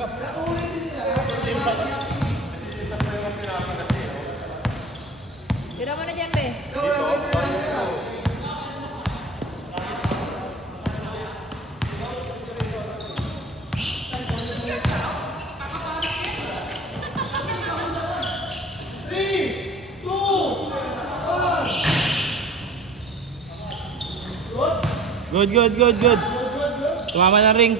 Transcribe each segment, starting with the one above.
Tira mo na dyan, be. Good. Tumama na ring.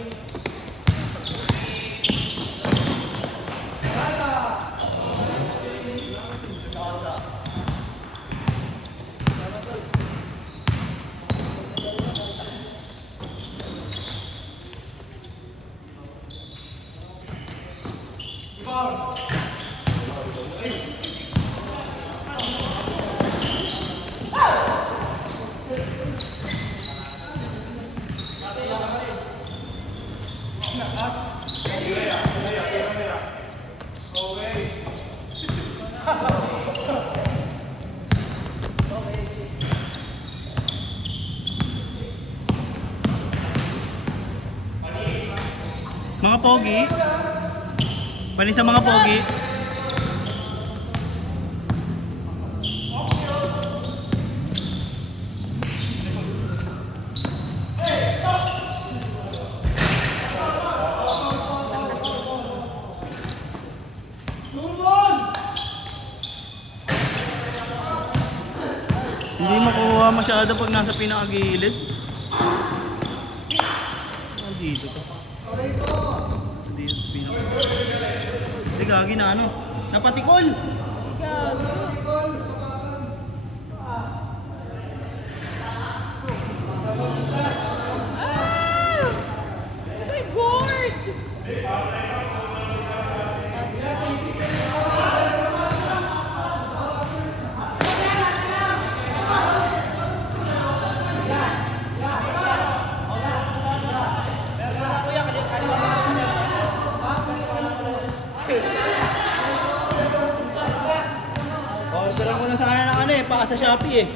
Mga pogi. Panin sa mga pogi. Hindi makuha masyado pag nasa pinakagilid. Dito to. Dito sa pinakagilid. Hindi gagi na ano. Napatikol! My board! Orderan ko na sana ng ano eh, pa sa Shopee eh.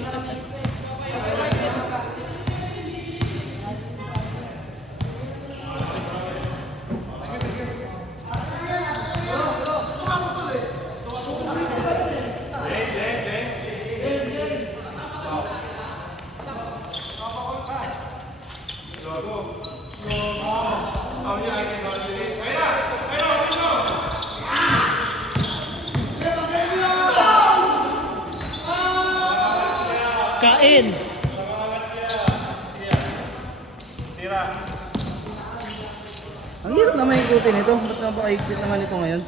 Kain! Ang hirap naman ikutin ito. Ba't napakaigpit naman ito ngayon?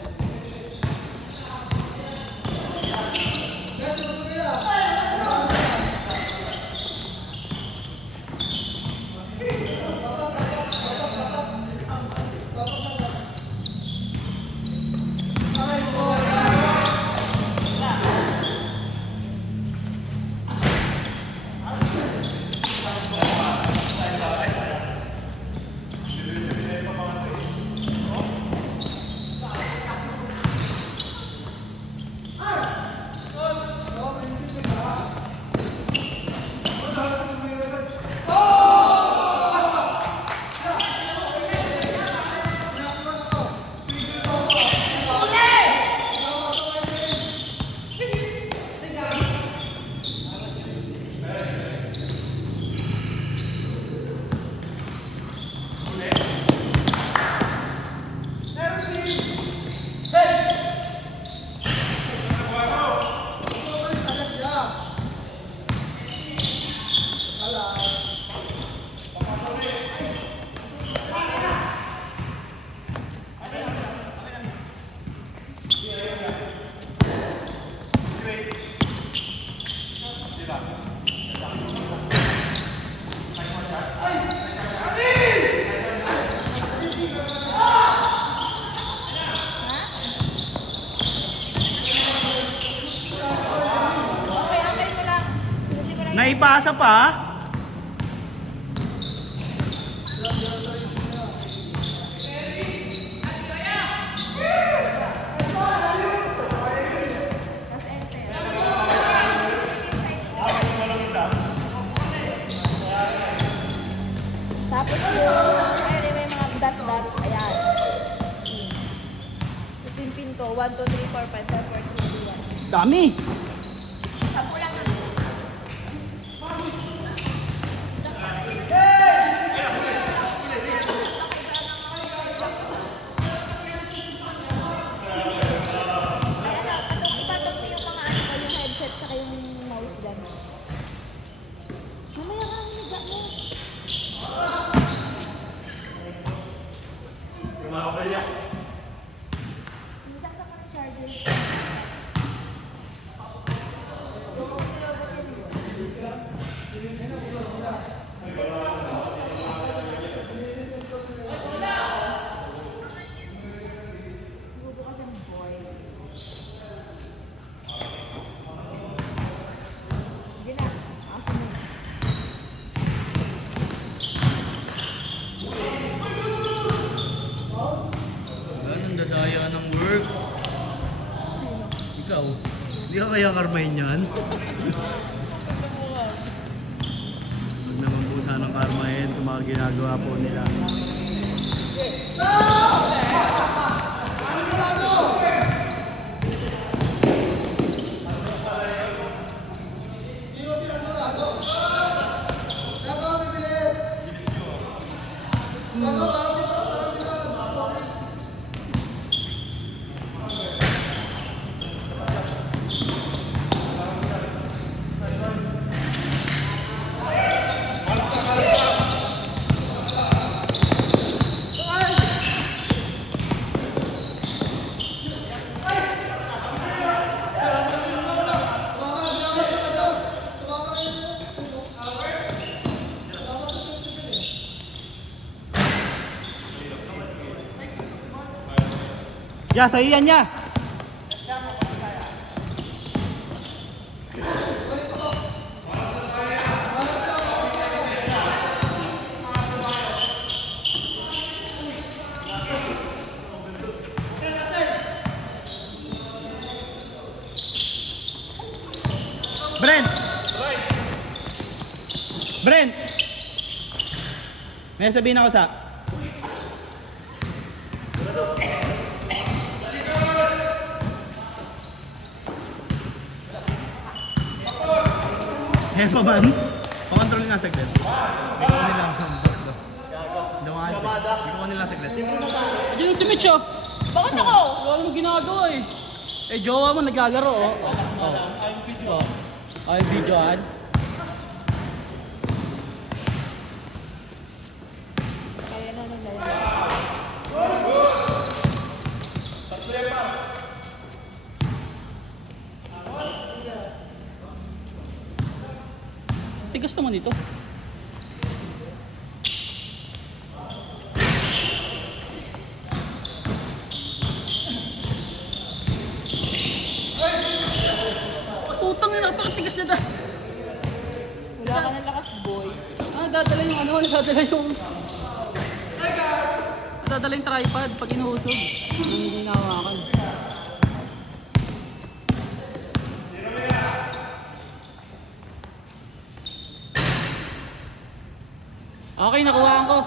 Naipasa pa? Tapos yung, ayun, may mga dot-dot, ayan. to. 1, 2, 3, 4, 5, 6, 4, 3, 2, 1. Dami! Sampu lang na. Ipatong mo yung mga ano ko, yung headset tsaka yung mouse dyan. Mamaya ka, higa mo. Isaksak ka ng charger. Bubukas ang boy. Hindi na. Asa mo. Anong dadaya ka ng work? Ikaw? Hindi ka kaya karmahin yan? Huwag naman po sanang karmahin kung mga ginagawa po nila. Ya, sa'yo yan ya! Brent! Brent! May sabihin ako sa... Kaya pa man, pakontrol nga saglit. May kuha nila ang box do. May kuha nila saglit. Ayun yung si Mitch oh. Bakit ako? Wala namang ginagawa eh. Eh, jowa mo naglalaro oh. Ay, videoan. Kaya na nag-live. Tigas naman ito. Putang na, napakatigas na da. Wala ka ng lakas, boy. Dadala yung ano, dadala yung... Dadala yung tripod pag inuusog. Hindi nahawakan. Okay, nakuhaan ko.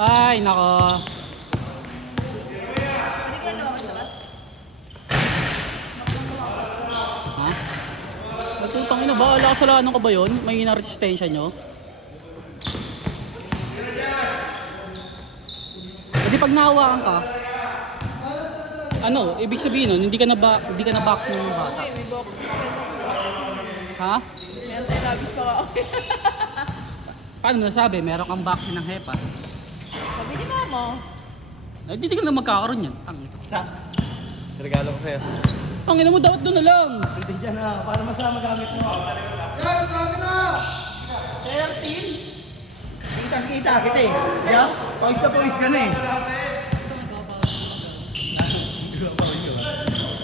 Ay, nako. Hindi ko na nawakan labas. Ha? Natutang ina, bahala ka sa lahat ka ba yun? May resistensya nyo? Hindi pag nahawakan ka, ano, ibig sabihin nun, hindi ka na box ng bata. Okay, may box. Ha? May anti-rabies pa ako. Paano mo nasabi? Meron kang vaccine ng HEPA. Sabi ni mama. Ay, hindi ka na magkakaroon yan. Sa? Regalo ko sa'yo. Ang ina mo, dapat doon na lang. Hindi dyan na, para masama gamit mo. 13? Kita kita eh. Yeah? Pawis na pawis ka na eh.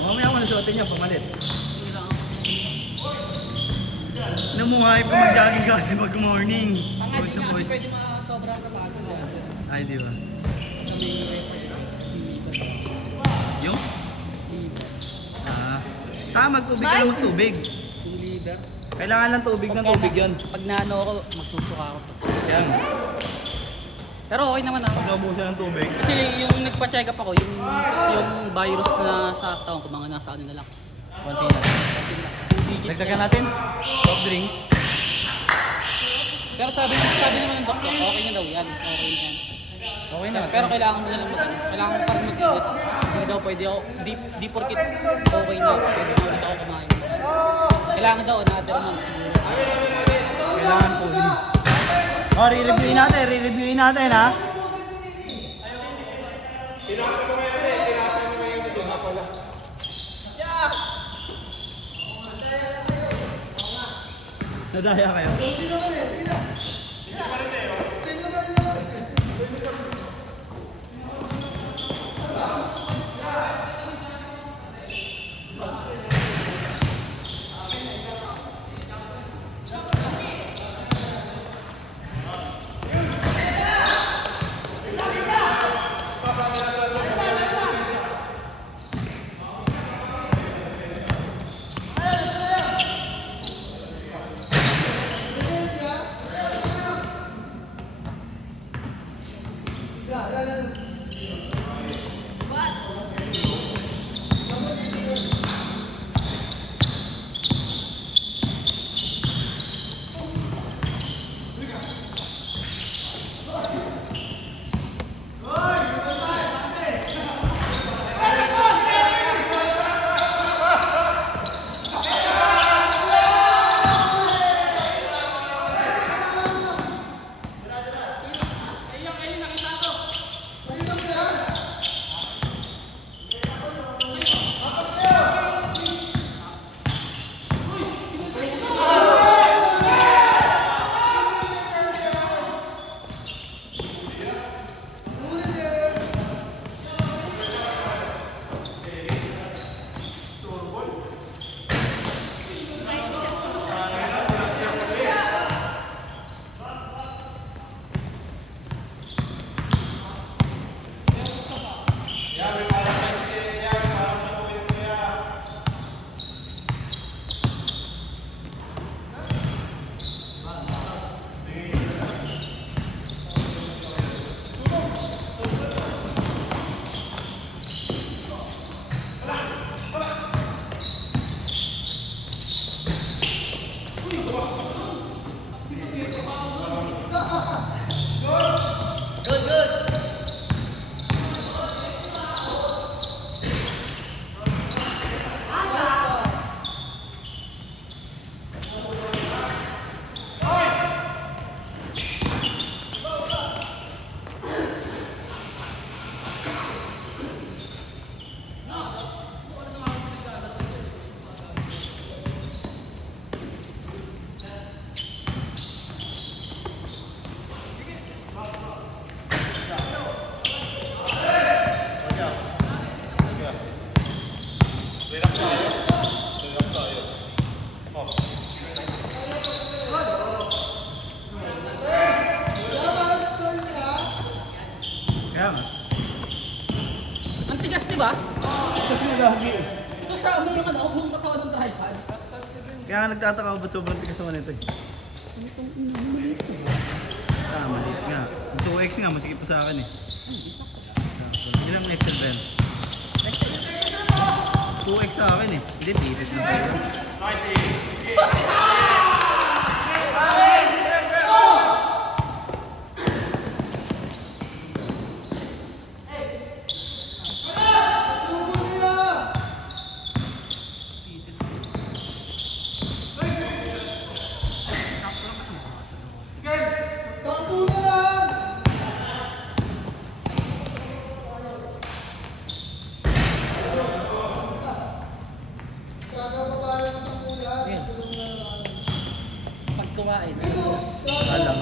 Mamaya ko nasuotin niya, pamalit. Namumuhay pa mag-jogging kasi mag-morning. Pawis na pawis. Pwede masobra ka pa. Ay, di ba? Yung? Ah. Tama, tubig ka ng tubig. 2 liter. Kailangan ng tubig yun. Pag naano ako, magsusuka ako. Yan. Pero okay naman ako. Pag naubusan ng tubig. Kasi yung nagpa-check up ako, yung virus na sa taon ko, mga nasa ano na lang. Konti na. 2 digits Dagdagan na. natin. Soft drinks. Pero sabi naman ng doktor, okay na daw yan. Okay na yan. Okay na. Pero kailangan mo na lang kailangan mo parang mag-ingat. Hindi daw pwede ako, di porkit okay na, pwede na ulit ako kumain. Kailangan daw, another month siguro. Kailangan po. Oh, re-reviewin natin ha. Nadaya kayo. Kaya nga. Ang tigas, di ba? Kasi nagahagi eh. So sa mo yung ano, buong katawan ng tripod. Kaya nga nagtataka ako ba't sobrang tigas naman ito eh. Maliit nga. Yung 2X nga, masikip pa sa akin eh. Ilang Excel ba yan? 2X sa akin eh. Hindi, titis na tayo. Pag kumain. Alam.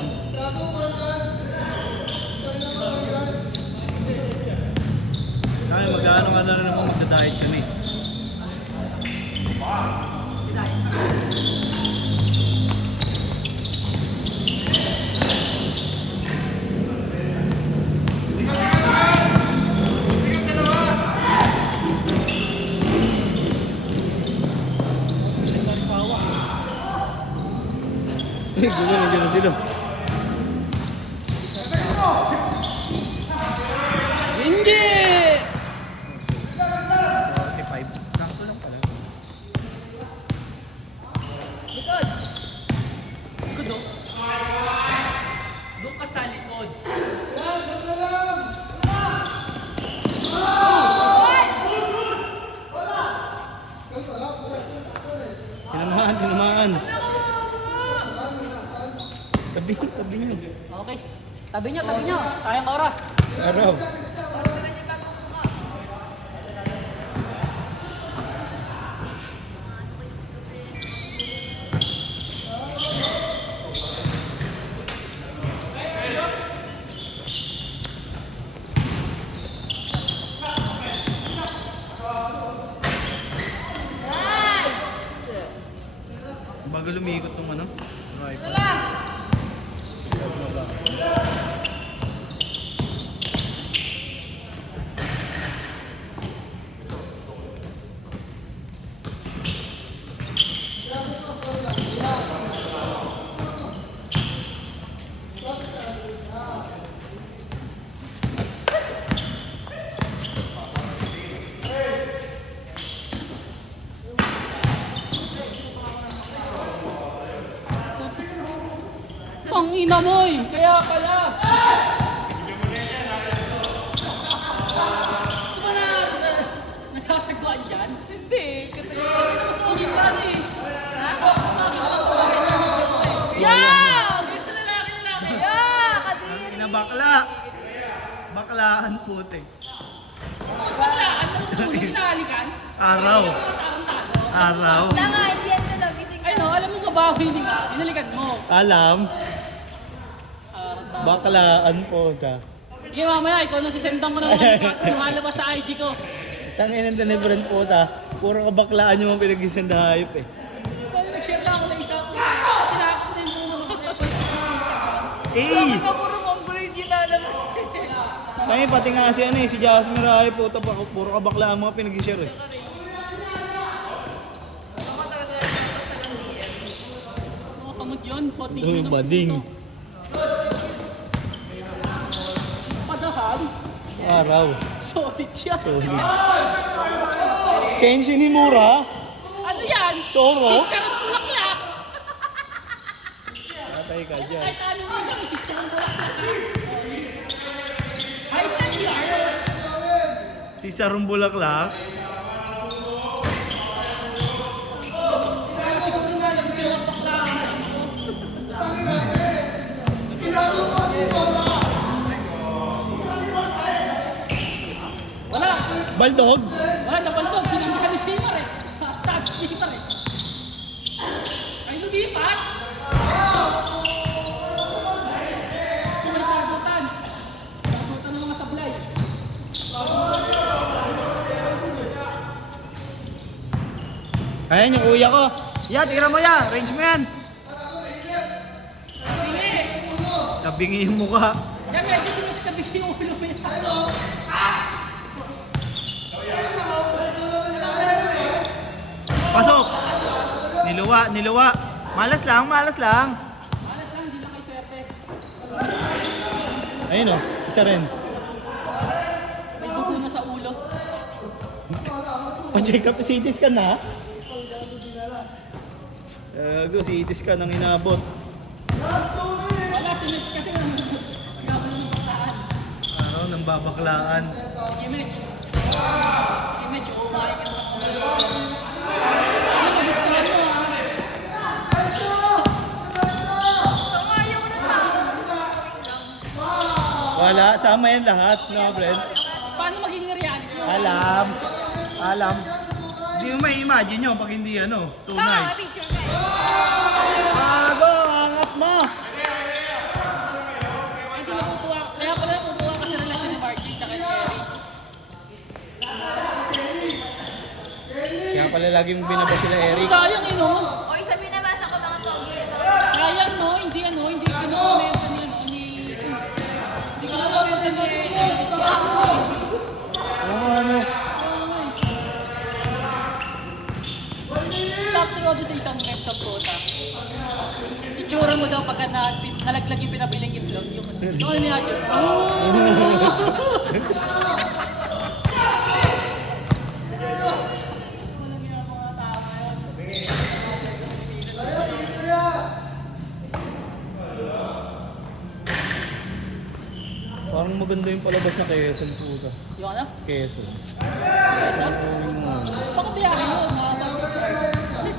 Kaya mag-ano ka na rin naman magda-diet kami. Gulo, nandiyan na sila. Hindi! 45. Sakto lang pala. Likod. Likod o. Doon ka sa likod. Tinamaan. Tabi nyo. Okay. Tabi nyo. Sayang oras. Araw. Nice! Bago lumikot tong ano? Right. Ito lang! Ang ina mo eh. Kaya pala. Ano ba nasasagwan dyan? Hindi. Masugin ka eh. Yeah! Gusto lalaki. Yeah! Kadiri! Inabakla. Baklaan putik. Wala. Ano tulog hinahalikan? Araw. Araw. Na nga, hindi yan na gising Ay no, alam mo mabawi ni nga. Hinalikan mo. Alam. Baklaan puta. Sige mamaya, ikaw na sisendang ko ng mga lumalabas sa ID ko. Tangin ng deliverant puta. Puro kabaklaan yung mga pinag-isang na hayop eh. Kaya nag-share lang ako ng isa. Sinakot na yung mga Sabi ka puro mongol yung ginalabas. Kaya pati nga si ano eh, si Jasmine Rai puta, puro kabaklaan mga pinag-share eh. mga kamot yun. Uy, bading. Padahan. Araw. Solid yan. Solid. Kenshin Himura. Ano yan? Choro. Chicharong bulaklak. Patay ka dyan. Kahit ano mo yan, chicharong bulaklak. Ay, yan. Si Sarong Bulaklak. Siguro nga lang sila bakla. Wala. Baldog. Wala, napaltog. Ginamahal ni Jimar eh. Touch Jimar eh. Ay, lumipat. May sagutan. Sagutan ng mga sablay. Ayan yung kuya ko. Ya, tira mo ya. Range mo yan. Tabingi yung mukha. Yan, medyo di mo sabihin yung ulo mo yan. Pasok. Niluwa. Malas lang. Alas lang, hindi na kayo swerte. Ayun o, isa rin. May dugo na sa ulo. O, check-up, CT scan na. CT scan ang inabot. Wala, si Mitch kasi gabal ng baklaan. Araw ng babaklaan. Sige, Mitch. Sige, Mitch, umahay ka sa ulo. Ano, mag-istaan mo Ayaw na pa. Wala, sama yan lahat, no, Brent? Paano magiging reality yun? Alam. Hindi mo may imagine nyo pag hindi tunay. Picture ka eh. Bago, angat mo! Hindi natutuwa. Kaya pala natutuwa ka sa relasyon ni Marky at ni Eric. Kaya pala lagi mong binaba sila, Eric. Sayang eh, no? O, isa binabasa ko mga togi. Sayang, no? Hindi kinukomento niya, no? Hindi kinukomento ni Eric. Ano? Top 3 doon sa isang rep sa Prota. Itsura mo daw pagka nalaglag yung pinabiling itlog, yung ano. Ano niya yun? Parang maganda yung palabas na Quezon puta. Yung ano? Quezon. Baka biyahe mo, mga 6 hours.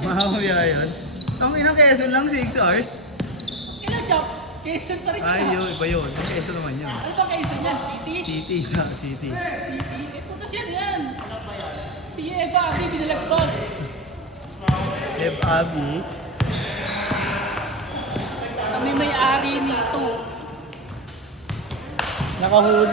Mahamaya yun. Ang inang Quezon lang 6 hours. Ilan jobs? Quezon pa rin Ay, yun. yun, iba yun. Ang Quezon naman yun. Ano ba Quezon yan? City? City, sa city. City? Eh, putas yan. Si Eva, Abi, binalagpag. F. Abby. Kami may-ari nito. Nakahood.